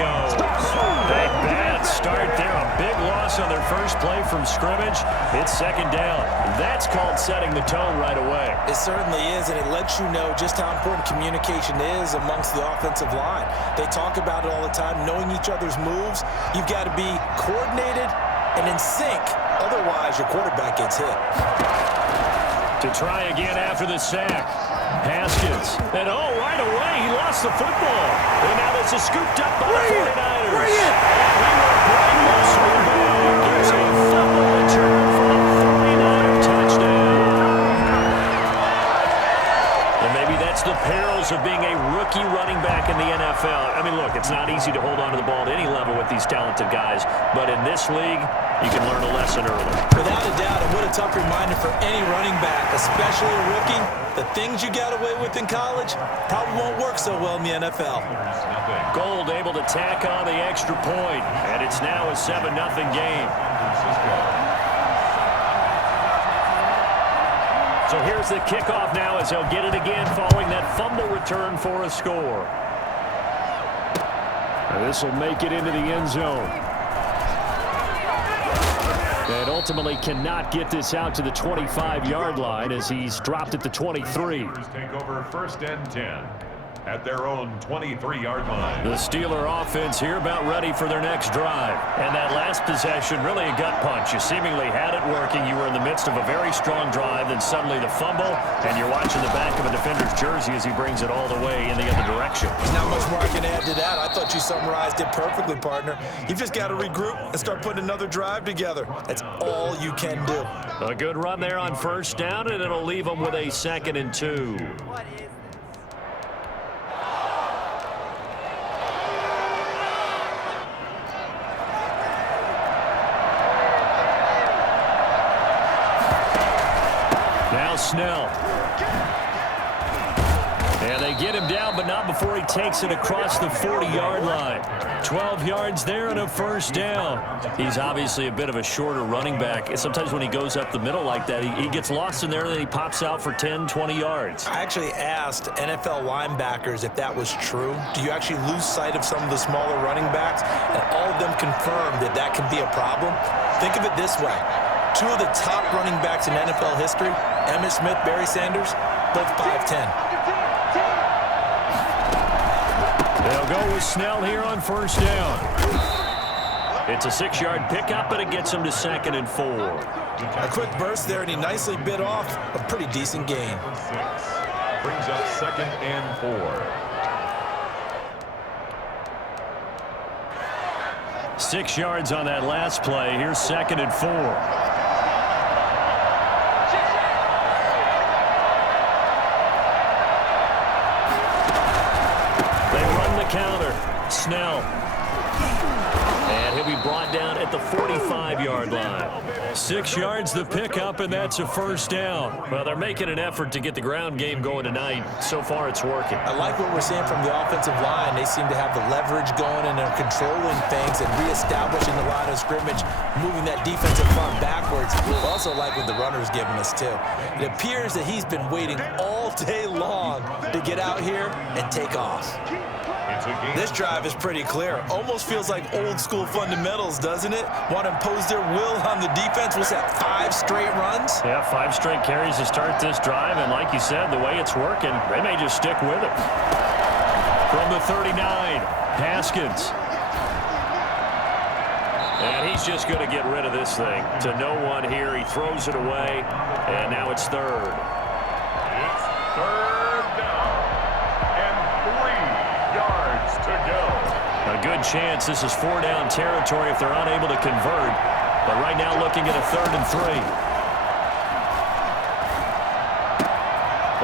goes. A bad start there. A big loss on their first play from scrimmage. It's second down. That's called setting the tone right away. It certainly is, and it lets you know just how important communication is amongst the offensive line. They talk about it all the time, knowing each other's moves. You've got to be coordinated and in sync. Otherwise, your quarterback gets hit. To try again after the sack. Haskins. And right away, he lost the football. And now this is scooped up by the 49ers. Bring it! And he will bring this one back. Gives a fumble return for a 49er touchdown. And maybe that's the perils of being a rookie running back in the NFL. I mean, look, it's not easy to hold on to the ball at any level with these talented guys. But in this league, you can learn a lesson early. Without a doubt, and what a tough reminder for any running back, especially a rookie. The things you got away with in college probably won't work so well in the NFL. Gold able to tack on the extra point, and it's now a 7-0 game. So here's the kickoff now as they'll get it again following that fumble return for a score. This will make it into the end zone. And ultimately cannot get this out to the 25-yard line as he's dropped at the 23. Take over first and 10 at their own 23-yard line. The Steeler offense here about ready for their next drive. And that last possession, really a gut punch. You seemingly had it working. You were in the midst of a very strong drive, then suddenly the fumble, and you're watching the back of a defender's jersey as he brings it all the way in the other direction. There's not much more I can add to that. I thought you summarized it perfectly, partner. You've just got to regroup and start putting another drive together. That's all you can do. A good run there on first down, and it'll leave them with a 2nd and 2. Now Snell. And they get him down, but not before he takes it across the 40-yard line. 12 yards there and a first down. He's obviously a bit of a shorter running back. Sometimes when he goes up the middle like that, he gets lost in there, and then he pops out for 10, 20 yards. I actually asked NFL linebackers if that was true. Do you actually lose sight of some of the smaller running backs? And all of them confirmed that that can be a problem. Think of it this way. Two of the top running backs in NFL history, Emmitt Smith, Barry Sanders, both 5'10". They'll go with Snell here on first down. It's a 6-yard pickup, but it gets him to 2nd and 4. A quick burst there, and he nicely bit off a pretty decent gain. Brings up 2nd and 4. 6 yards on that last play. Here's 2nd and 4. Counter, Snell. And he'll be brought down at the 45-yard line. 6 yards the pickup, and that's a first down. Well, they're making an effort to get the ground game going tonight. So far, it's working. I like what we're seeing from the offensive line. They seem to have the leverage going, and they're controlling things and reestablishing the line of scrimmage, moving that defensive front backwards. I also like what the runner's giving us, too. It appears that he's been waiting all day long to get out here and take off. This drive is pretty clear. Almost feels like old school fundamentals, doesn't it? Want to impose their will on the defense. What's that, 5 straight runs? Yeah, 5 straight carries to start this drive. And like you said, the way it's working, they may just stick with it. From the 39, Haskins. And he's just going to get rid of this thing. To no one here. He throws it away. And now it's 3rd. It's 3rd down. And 3 yards to go. A good chance this is 4-down territory if they're unable to convert. But right now looking at a 3rd and 3.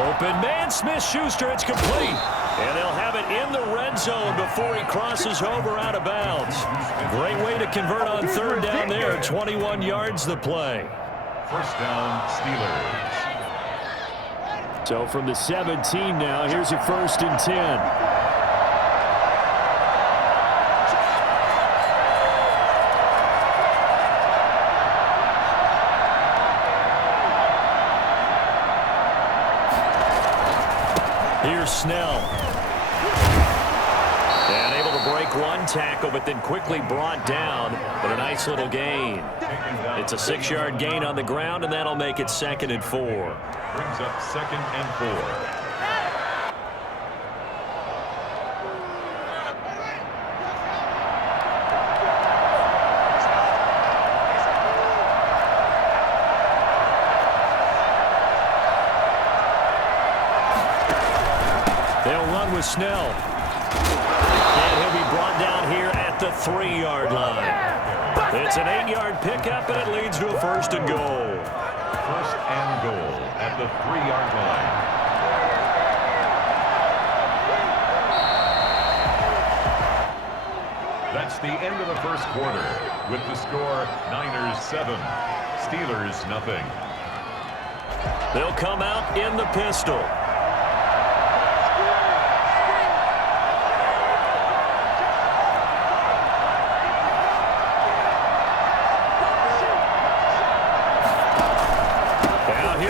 Open man, Smith-Schuster, it's complete. And they'll have it in the red zone before he crosses over out of bounds. Great way to convert on 3rd down there. 21 yards the play. First down, Steelers. So from the 17 now, here's a 1st and 10. Here's Snell. And able to break one tackle, but then quickly brought down, but a nice little gain. It's a 6-yard gain on the ground, and that'll make it 2nd and 4. Brings up 2nd and 4. With Snell. And he'll be brought down here at the 3-yard line. It's an 8-yard pickup, and it leads to a 1st and goal. 1st and goal at the 3-yard line. That's the end of the first quarter. With the score, Niners 7, Steelers nothing. They'll come out in the pistol.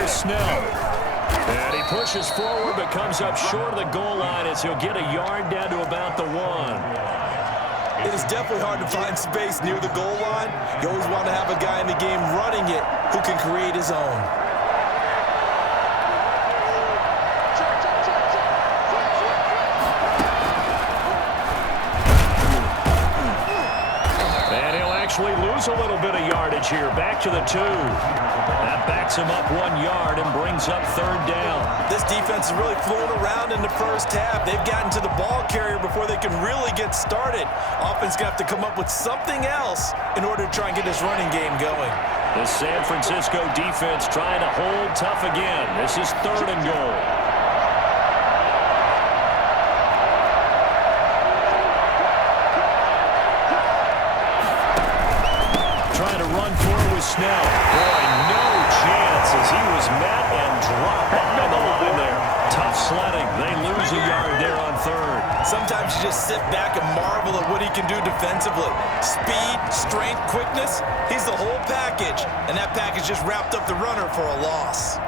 Snell. And he pushes forward, but comes up short of the goal line as he'll get a yard down to about the 1. It is definitely hard to find space near the goal line. You always want to have a guy in the game running it who can create his own. And he'll actually lose a little bit of yardage here. Back to the 2. That backs him up 1 yard and brings up 3rd down. This defense is really flown around in the first half. They've gotten to the ball carrier before they can really get started. Offense going to have to come up with something else in order to try and get this running game going. The San Francisco defense trying to hold tough again. This is 3rd and goal. Trying to run forward with Snell. Boy, no chance as he was met and dropped behind the line there. Tough sledding. They lose a yard there on 3rd. Sometimes you just sit back and marvel at what he can do defensively. Speed, strength, quickness. He's the whole package. And that package just wrapped up the runner for a loss.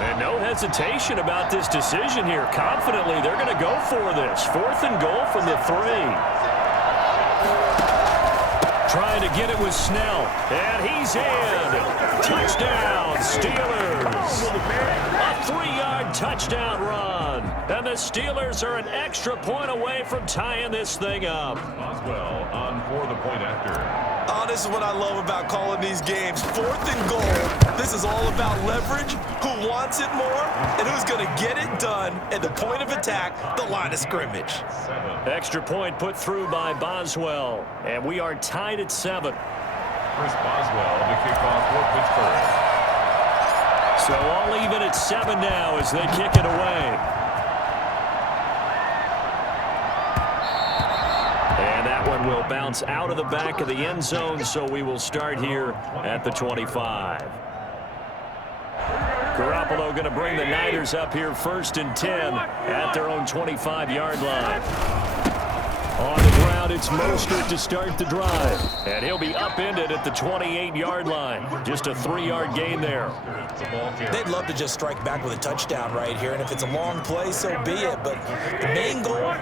And no hesitation about this decision here. Confidently, they're going to go for this. 4th and goal from the 3. Trying to get it with Snell. And he's in. Touchdown, Steelers. A 3-yard touchdown run. And the Steelers are an extra point away from tying this thing up. Boswell on for the point after. Oh, this is what I love about calling these games. 4th and goal. This is all about leverage, who wants it more, and who's going to get it done at the point of attack, the line of scrimmage. Extra point put through by Boswell, and we are tied at 7. Chris Boswell to kick off for Pittsburgh. So all even at 7 now as they kick it away. And that one will bounce out of the back of the end zone, so we will start here at the 25. Garoppolo going to bring the Niners up here 1st and 10 at their own 25-yard line. On the ground, it's Mostert to start the drive. And he'll be upended at the 28-yard line. Just a 3-yard gain there. They'd love to just strike back with a touchdown right here, and if it's a long play, so be it. But the main goal,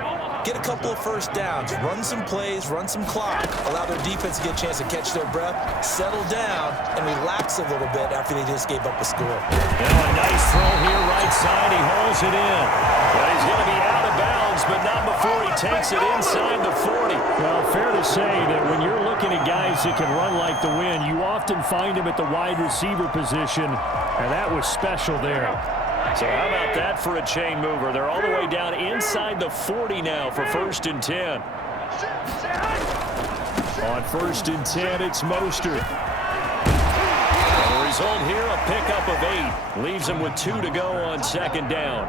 get a couple of first downs, run some plays, run some clock, allow their defense to get a chance to catch their breath, settle down, and relax a little bit after they just gave up a score. Now a nice throw here right side. He hauls it in. But he's going to be out of bounds, but not before he takes it inside the 40. Well, fair to say that when you're looking at guys that can run like the wind, you often find him at the wide receiver position, and that was special there. So how about that for a chain mover? They're all the way down inside the 40 now for 1st and 10. On 1st and 10, it's Mostert. And the result here, a pickup of 8. Leaves him with 2 to go on 2nd down.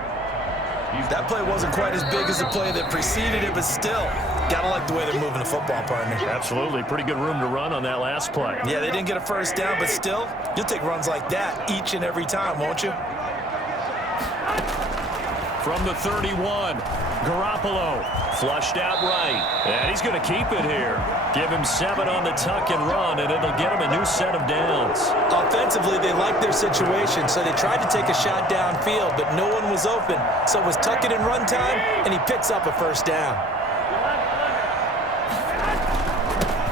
That play wasn't quite as big as the play that preceded it, but still, gotta like the way they're moving the football, partner. Absolutely. Pretty good room to run on that last play. Yeah, they didn't get a first down, but still, you'll take runs like that each and every time, won't you? From the 31, Garoppolo Flushed out right. And he's going to keep it here. Give him 7 on the tuck and run, and it'll get him a new set of downs. Offensively, they liked their situation, so they tried to take a shot downfield, but no one was open. So it was tuck it and run time, and he picks up a first down.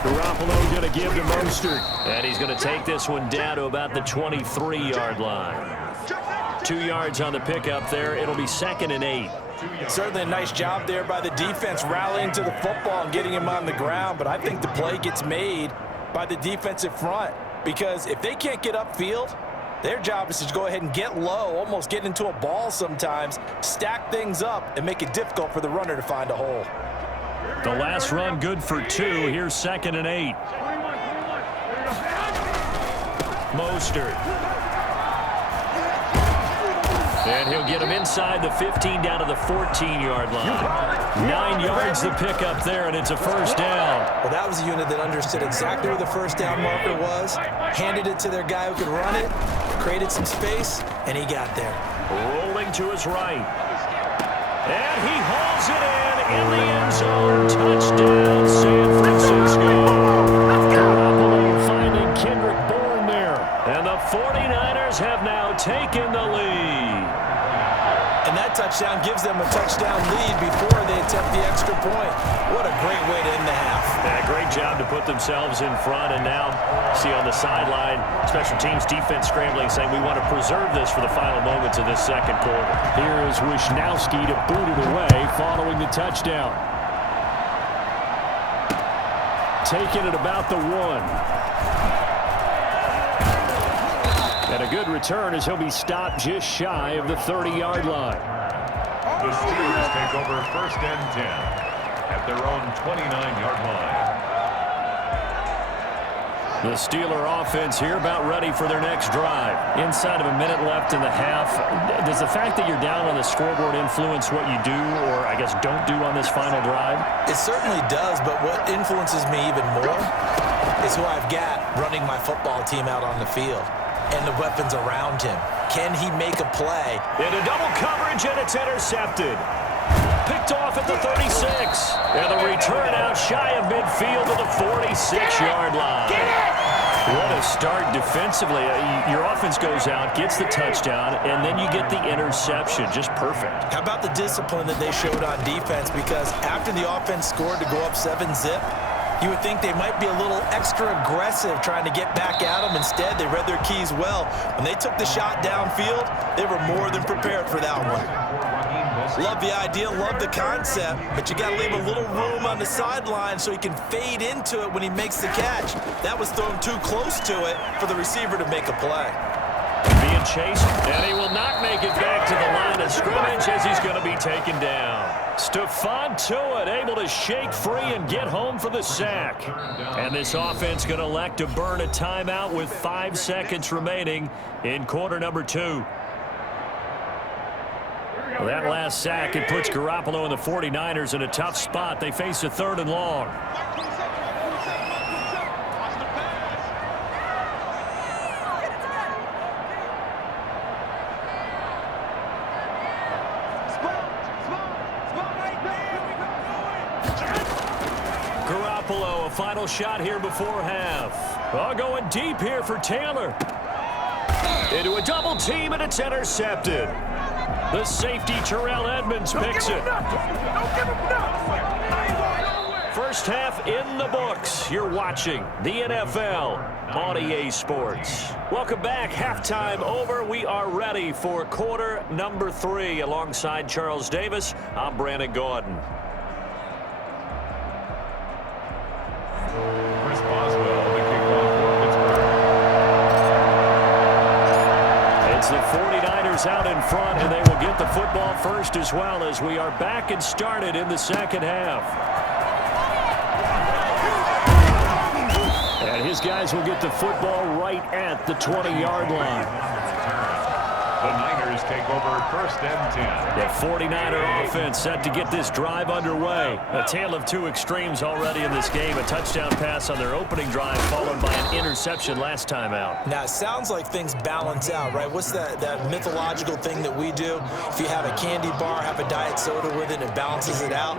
Garoppolo going to give to Mostert. And he's going to take this one down to about the 23-yard line. 2 yards on the pickup there. It'll be 2nd and 8. Certainly a nice job there by the defense rallying to the football and getting him on the ground, but I think the play gets made by the defensive front because if they can't get upfield, their job is to go ahead and get low, almost get into a ball sometimes, stack things up, and make it difficult for the runner to find a hole. The last run good for 2. Here's 2nd and 8. Mostert. And he'll get him inside the 15 down to the 14-yard line. 9 yards the pickup there, and it's a first down. Well, that was a unit that understood exactly where the first down marker was, handed it to their guy who could run it, created some space, and he got there. Rolling to his right. And he hauls it in the end zone. Touchdown, San Francisco. Garoppolo finding Kendrick Bourne there. And the 49ers have now taken the lead. And that touchdown gives them a touchdown lead before they attempt the extra point. What a great way to end the half. Yeah, great job to put themselves in front. And now, see on the sideline, special teams defense scrambling, saying we want to preserve this for the final moments of this second quarter. Here is Wisnowski to boot it away following the touchdown. Taking it about the 1. And a good return as he'll be stopped just shy of the 30-yard line. The Steelers take over 1st and 10 at their own 29-yard line. The Steeler offense here about ready for their next drive. Inside of a minute left in the half. Does the fact that you're down on the scoreboard influence what you do or, I guess, don't do on this final drive? It certainly does, but what influences me even more is who I've got running my football team out on the field and the weapons around him. Can he make a play? Into double coverage, and it's intercepted. Picked off at the 36. And the return out shy of midfield to the 46-yard line. What a start defensively. Your offense goes out, gets the touchdown, and then you get the interception. Just perfect. How about the discipline that they showed on defense? Because after the offense scored to go up 7-zip, you would think they might be a little extra aggressive trying to get back at them. Instead, they read their keys well. When they took the shot downfield, they were more than prepared for that one. Love the idea, love the concept, but you got to leave a little room on the sideline so he can fade into it when he makes the catch. That was thrown too close to it for the receiver to make a play. Being chased, and he will not make it back to the line of scrimmage as he's going to be taken down. Stephon Tuitt able to shake free and get home for the sack. And this offense going to elect to burn a timeout with 5 seconds remaining in quarter number 2. Well, that last sack, it puts Garoppolo and the 49ers in a tough spot. They face a 3rd and long. Garoppolo, a final shot here before half. Oh, going deep here for Taylor. Into a double team, and it's intercepted. The safety, Terrell Edmonds, picks it. First half in the books. You're watching the NFL on EA Sports. Welcome back. Halftime over. We are ready for quarter number 3. Alongside Charles Davis, I'm Brandon Gordon. Chris Boswell, the kickoff for Pittsburgh. It's the 49ers out in front, and they will get the football first as well as we are back and started in the second half. And his guys will get the football right at the 20-yard line. The Niners take over 1st and 10. The 49er offense set to get this drive underway. A tale of 2 extremes already in this game. A touchdown pass on their opening drive followed by an interception last time out. Now, it sounds like things balance out, right? What's that mythological thing that we do? If you have a candy bar, have a diet soda with it, it balances it out.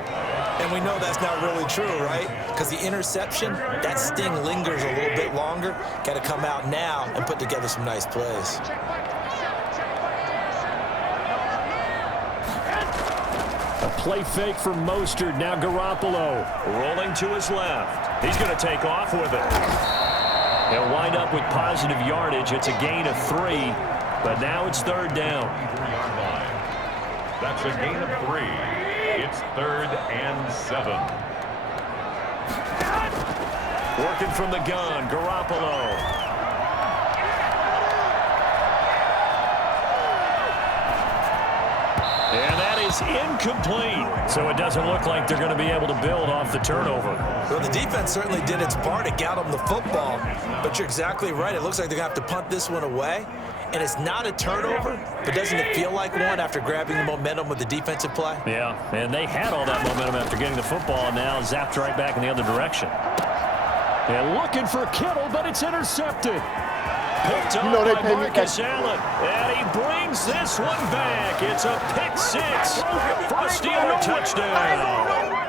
And we know that's not really true, right? Because the interception, that sting lingers a little bit longer. Got to come out now and put together some nice plays. A play fake from Mostert. Now Garoppolo rolling to his left. He's going to take off with it. He'll wind up with positive yardage. It's a gain of 3, but now it's 3rd down. That's a gain of 3. It's 3rd and 7. Working from the gun, Garoppolo. And that is incomplete. So it doesn't look like they're going to be able to build off the turnover. Well, the defense certainly did its part. It got them the football. But you're exactly right. It looks like they're going to have to punt this one away. And it's not a turnover, but doesn't it feel like one after grabbing the momentum with the defensive play? Yeah, and they had all that momentum after getting the football, and now zapped right back in the other direction. And looking for Kittle, but it's intercepted. Picked up by Marcus Allen, and he brings this one back. It's a pick 6 for a Steeler touchdown.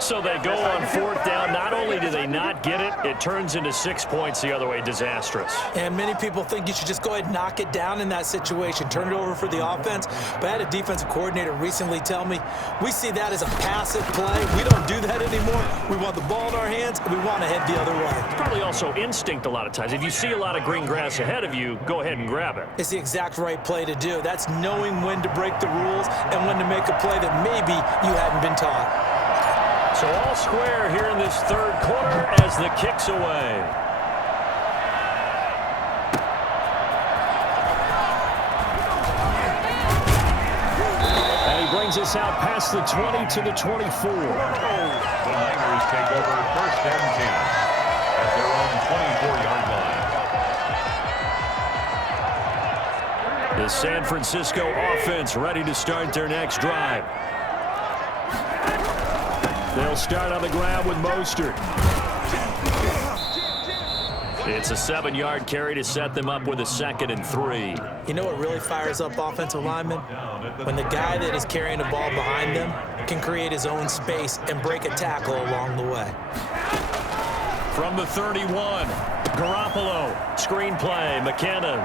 So they go on 4th down. Not only do they not get it, it turns into 6 points the other way. Disastrous. And many people think you should just go ahead and knock it down in that situation, turn it over for the offense. But I had a defensive coordinator recently tell me, we see that as a passive play. We don't do that anymore. We want the ball in our hands, and we want to head the other way. Probably also instinct a lot of times. If you see a lot of green grass ahead of you, go ahead and grab it. It's the exact right play to do. That's knowing when to break the rules and when to make a play that maybe you hadn't been taught. So all square here in this 3rd quarter as the kick's away. And he brings us out past the 20 to the 24. The Niners take over 1st and 10 at their own 24-yard line. The San Francisco offense ready to start their next drive. They'll start on the ground with Mostert. It's a 7-yard carry to set them up with a 2nd and 3. You know what really fires up offensive linemen? When the guy that is carrying the ball behind them can create his own space and break a tackle along the way. From the 31, Garoppolo, screen play, McKinnon.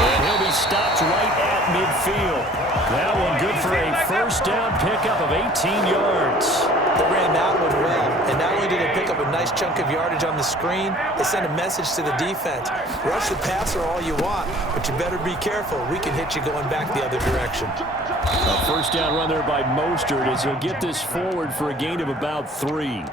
And he'll be stopped right at midfield. That one good for a 1st down pickup of 18 yards. They ran that one well, and not only did they pick up a nice chunk of yardage on the screen, they sent a message to the defense. Rush the passer all you want, but you better be careful. We can hit you going back the other direction. A 1st down run there by Mostert as he'll get this forward for a gain of about 3.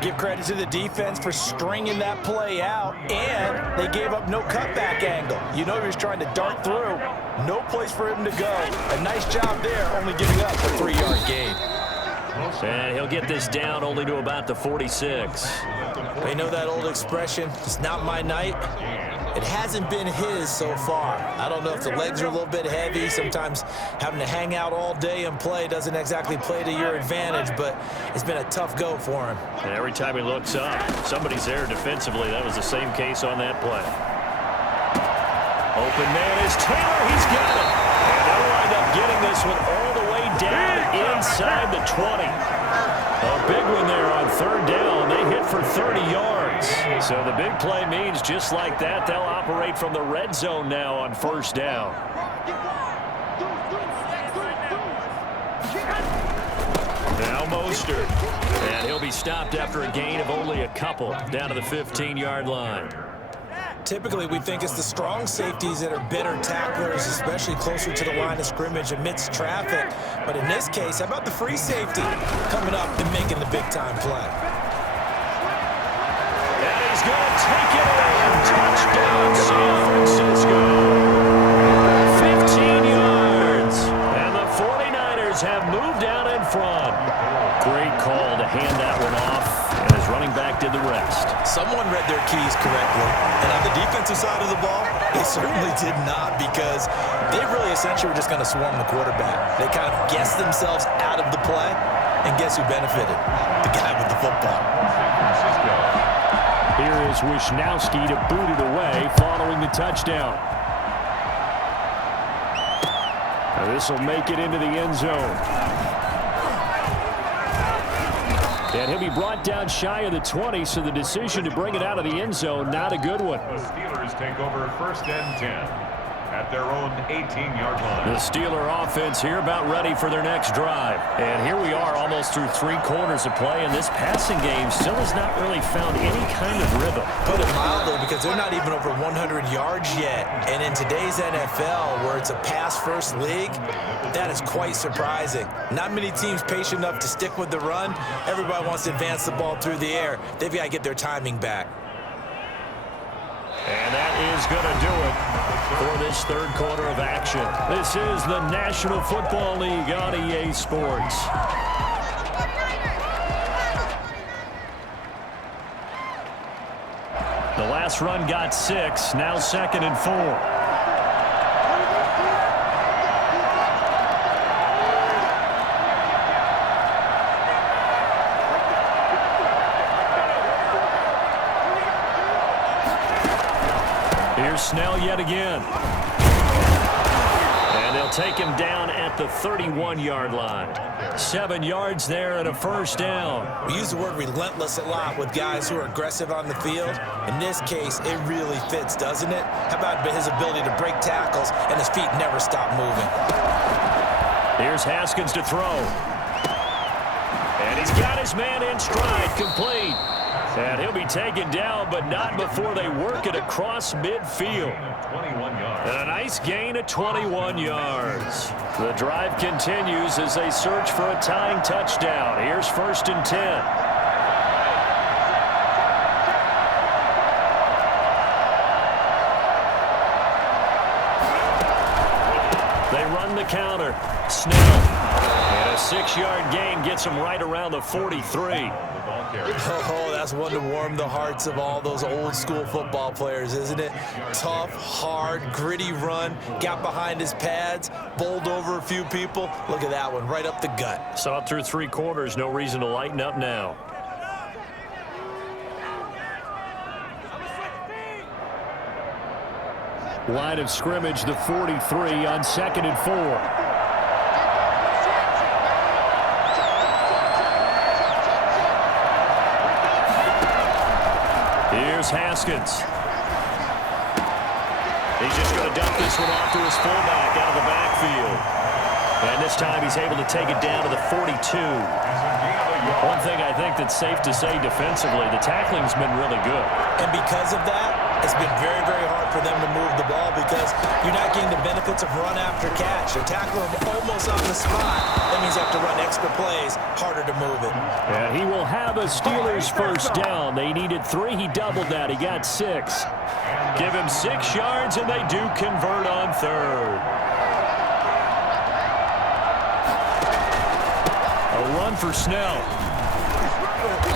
Give credit to the defense for stringing that play out, and they gave up no cutback angle. You know he was trying to dart through. No place for him to go. A nice job there, only giving up a 3-yard gain. And he'll get this down only to about the 46. They know that old expression, it's not my night. It hasn't been his so far. I don't know if the legs are a little bit heavy. Sometimes having to hang out all day and play doesn't exactly play to your advantage, but it's been a tough go for him. And every time he looks up, somebody's there defensively. That was the same case on that play. Open man is Taylor. He's got it. And they'll wind up getting this one all the way down inside the 20. A big one there on 3rd down. They hit for 30 yards. So the big play means just like that, they'll operate from the red zone now on 1st down. Now Mostert. And he'll be stopped after a gain of only a couple down to the 15-yard line. Typically, we think it's the strong safeties that are better tacklers, especially closer to the line of scrimmage amidst traffic. But in this case, how about the free safety coming up and making the big-time play? And he's going to take it in. Touchdown, San Francisco. 15 yards. And the 49ers have moved out in front. Great call to hand that one off. And his running back did the rest. Someone read their keys correctly. And on the defensive side of the ball, they certainly did not, because they really essentially were just going to swarm the quarterback. They kind of guessed themselves out of the play, and guess who benefited? The guy with the football. Here is Wisnowski to boot it away following the touchdown. This will make it into the end zone. And he'll be brought down shy of the 20, so the decision to bring it out of the end zone, not a good one. The Steelers take over 1st and 10 at their own 18-yard line. The Steeler offense here about ready for their next drive. And here we are almost through 3 quarters of play, and this passing game still has not really found any kind of rhythm. Put it mildly, because they're not even over 100 yards yet. And in today's NFL, where it's a pass-first league, that is quite surprising. Not many teams patient enough to stick with the run. Everybody wants to advance the ball through the air. They've got to get their timing back. And that is going to do it for this 3rd quarter of action. This is the National Football League on EA Sports. The last run got 6, now 2nd and 4. Here's Snell yet again. And they'll take him down at the 31-yard line. 7 yards there and a 1st down. We use the word relentless a lot with guys who are aggressive on the field. In this case, it really fits, doesn't it? How about his ability to break tackles and his feet never stop moving? Here's Haskins to throw. And he's got his man in stride, complete. And he'll be taken down, but not before they work it across midfield. 21 yards. And a nice gain of 21 yards. The drive continues as they search for a tying touchdown. Here's 1st and 10. They run the counter. Snell. And a 6-yard gain gets him right around the 43. Oh, that's one to warm the hearts of all those old-school football players, isn't it? Tough, hard, gritty run, got behind his pads, bowled over a few people. Look at that one, right up the gut. Saw it through 3 quarters, no reason to lighten up now. Line of scrimmage, the 43 on 2nd and 4. Here's Haskins. He's just going to dump this one off to his fullback out of the backfield. And this time he's able to take it down to the 42. One thing I think that's safe to say defensively, the tackling's been really good. And because of that, it's been very, very hard for them to move the ball because you're not getting the benefits of run after catch. They're tackling him almost on the spot. That means you have to run extra plays, harder to move it. And he will have a Steelers 1st down. They needed 3. He doubled that. He got 6. Give him 6 yards, and they do convert on 3rd. A run for Snell.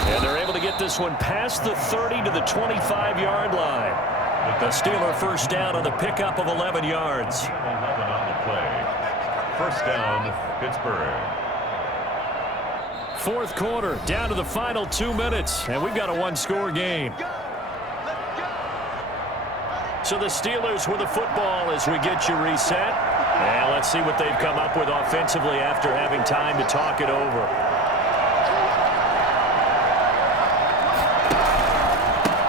And they're able to get this one past the 30 to the 25-yard line. The Steeler 1st down on the pickup of 11 yards. 11 on the play. 1st down, Pittsburgh. 4th quarter, down to the final 2 minutes, and we've got a 1-score game. So the Steelers with the football as we get you reset. And let's see what they've come up with offensively after having time to talk it over.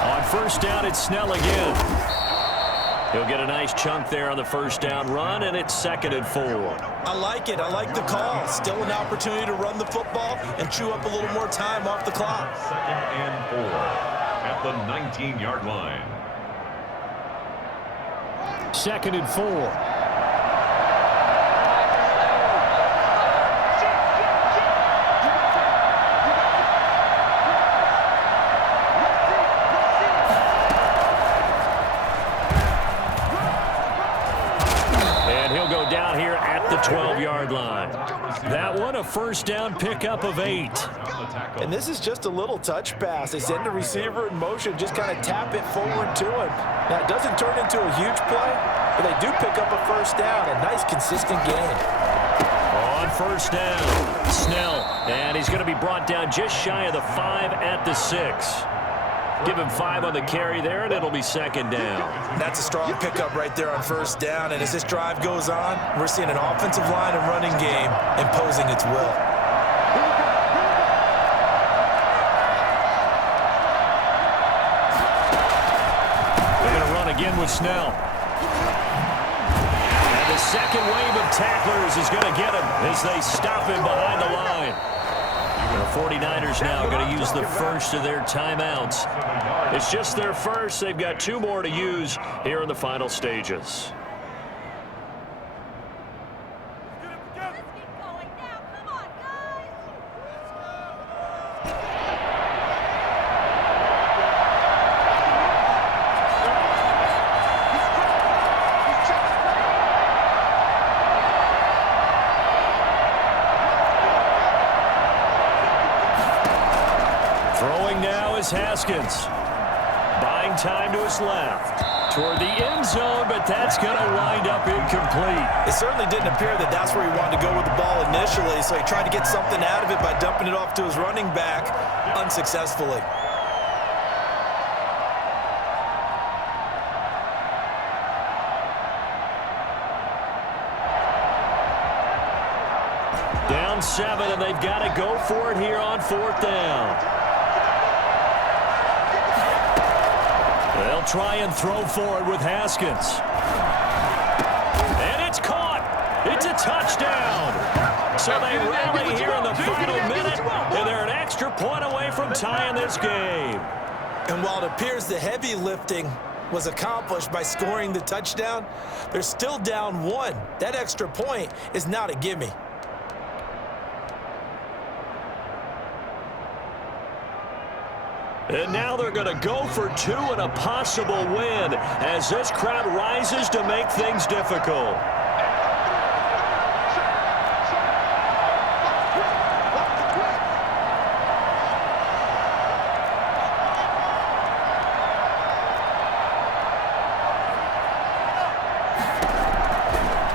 On 1st down, it's Snell again. He'll get a nice chunk there on the 1st down run, and it's 2nd and 4. I like it. I like the call. Still an opportunity to run the football and chew up a little more time off the clock. 2nd and 4 at the 19-yard line. 2nd and 4. Down here at the 12-yard line. That one a 1st down pickup of 8. And this is just a little touch pass. They send the receiver in motion, just kind of tap it forward to him. Now, it doesn't turn into a huge play, but they do pick up a 1st down, a nice consistent gain. On 1st down, Snell, and he's going to be brought down just shy of the 5 at the 6. Give him 5 on the carry there, and it'll be second down. That's a strong pickup right there on first down. And as this drive goes on, we're seeing an offensive line and running game imposing its will. They're going to run again with Snell. And the second wave of tacklers is going to get him as they stop him behind the line. The 49ers now going to use the first of their timeouts. It's just their first. They've got 2 more to use here in the final stages. Throwing now is Haskins. Buying time to his left. Toward the end zone, but that's going to wind up incomplete. It certainly didn't appear that that's where he wanted to go with the ball initially, so he tried to get something out of it by dumping it off to his running back unsuccessfully. Down 7, and they've got to go for it here on 4th down. They'll try and throw forward with Haskins. And it's caught. It's a touchdown. So they rally here in the final minute, and they're an extra point away from tying this game. And while it appears the heavy lifting was accomplished by scoring the touchdown, they're still down 1. That extra point is not a gimme. And now they're going to go for 2 and a possible win as this crowd rises to make things difficult.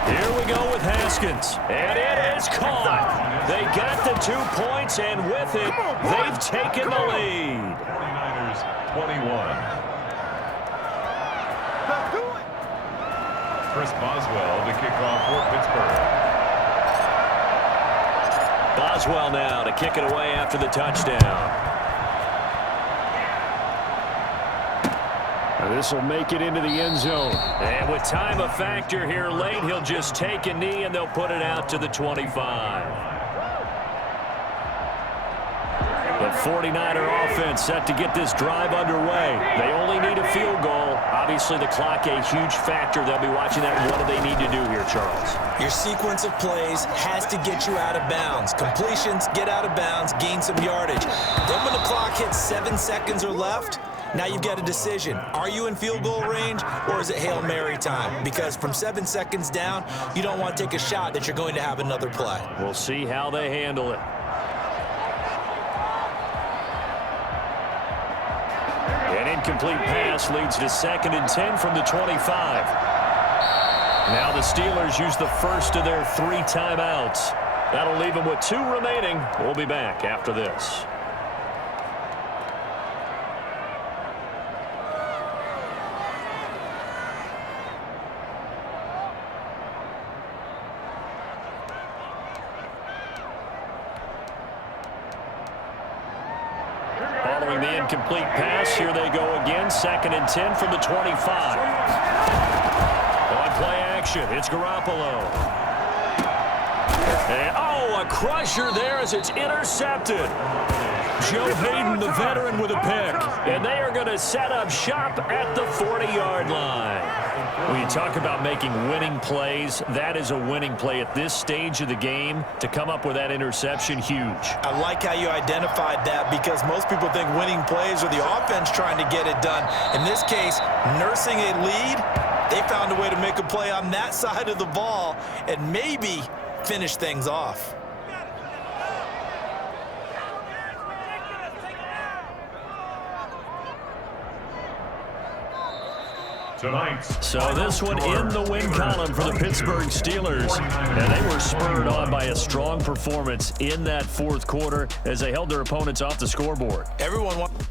Here we go with Haskins, and it is caught. They got the 2 points, and with it, they've taken the lead. 21. Chris Boswell to kick off for Pittsburgh. Boswell now to kick it away after the touchdown. This will make it into the end zone. And with time a factor here late, he'll just take a knee and they'll put it out to the 25. The 49er offense set to get this drive underway. They only need a field goal. Obviously, the clock a huge factor. They'll be watching that. What do they need to do here, Charles? Your sequence of plays has to get you out of bounds. Completions, get out of bounds, gain some yardage. Then when the clock hits 7 seconds or left, now you've got a decision. Are you in field goal range, or is it Hail Mary time? Because from 7 seconds down, you don't want to take a shot that you're going to have another play. We'll see how they handle it. An incomplete pass leads to 2nd and 10 from the 25. Now the Steelers use the first of their 3 timeouts. That'll leave them with 2 remaining. We'll be back after this. Following the incomplete pass, here they go again. 2nd and 10 from the 25. On play action, it's Garoppolo. And, a crusher there as it's intercepted. Joe Hayden, the veteran, with a pick. And they are going to set up shop at the 40-yard line. When you talk about making winning plays, that is a winning play at this stage of the game. To come up with that interception, huge. I like how you identified that, because most people think winning plays are the offense trying to get it done. In this case, nursing a lead, they found a way to make a play on that side of the ball and maybe finish things off. So this one in the win column for the Pittsburgh Steelers. And they were spurred on by a strong performance in that 4th quarter as they held their opponents off the scoreboard. Everyone wants